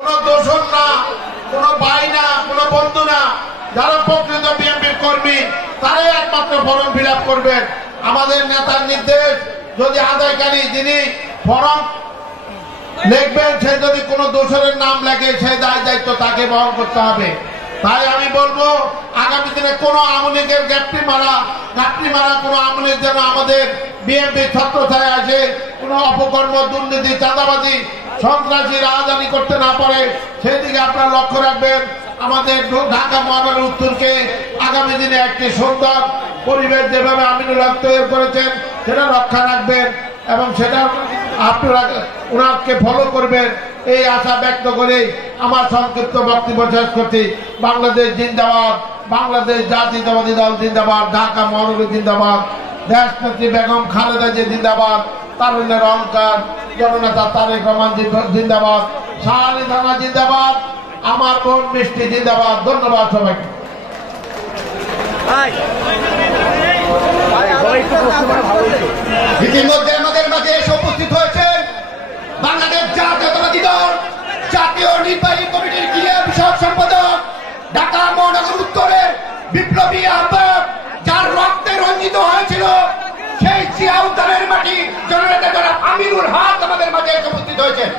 কোনো দোষর না, কোনো ভাই না, কোনো বন্ধু না, যারা প্রকৃত বিএনপির কর্মী তারাই একমাত্র ফর্ম ফিল আপ করবেন। আমাদের নেতার নির্দেশ, যদি আদায়কারী যিনি ফর্ম লিখবেন সে যদি কোনো দোষরের নাম লেখে সে দায় দায়িত্ব তাকে বহন করতে হবে। তাই আমি বলবো আগামী দিনে কোনো আমলিকের গাপটি মারা কোনো আমলিক যেন আমাদের বিএনপি ছত্রছায়া আসে কোনো অপকর্ম, দুর্নীতি, চাঁদাবাজি, সন্ত্রাসী রাজধানী করতে না পারে সেদিকে আপনারা লক্ষ্য রাখবেন। আমাদের ঢাকা মহানগর উত্তরকে আগামী দিনে একটি সুন্দর পরিবেশ যেভাবে আমিনুল হক তৈরি করেছেন সেটা রক্ষা রাখবেন এবং সেটা আপনারা ওনাকে ফলো করবেন এই আশা ব্যক্ত করে আমার সংক্ষিপ্ত বক্তব্য শেষ করছি। বাংলাদেশ জিন্দাবাদ, বাংলাদেশ জাতীয়তাবাদী দল জিন্দাবাদ, ঢাকা মহানগর জিন্দাবাদ, দেশনেত্রী বেগম খালেদা জিয়া জিন্দাবাদ, তারুণ্যের অহংকার জননেতা তারেক রহমান জিন্দাবাদ, শাহালি থানা জিন্দাবাদ, আমার বোন মিষ্টি জিন্দাবাদ। ধন্যবাদ সবাইকে। ইতিমধ্যে আমাদের মাঝে এসে উপস্থিত হয়েছেন বাংলাদেশ জাতীয়তাবাদী দল জাতীয় নির্বাহী কমিটির ক্রীড়া বিষয়ক সম্পাদক, ঢাকা মহানগর উত্তরের বিপ্লবী আহ্বায়ক, যার রক্তে রঞ্জিত হয়েছিল সেই জিয়াউদ্দিনের মাটি জননেতা যারা আমিনুল হক আমাদের মাঝে এসে উপস্থিত হয়েছেন।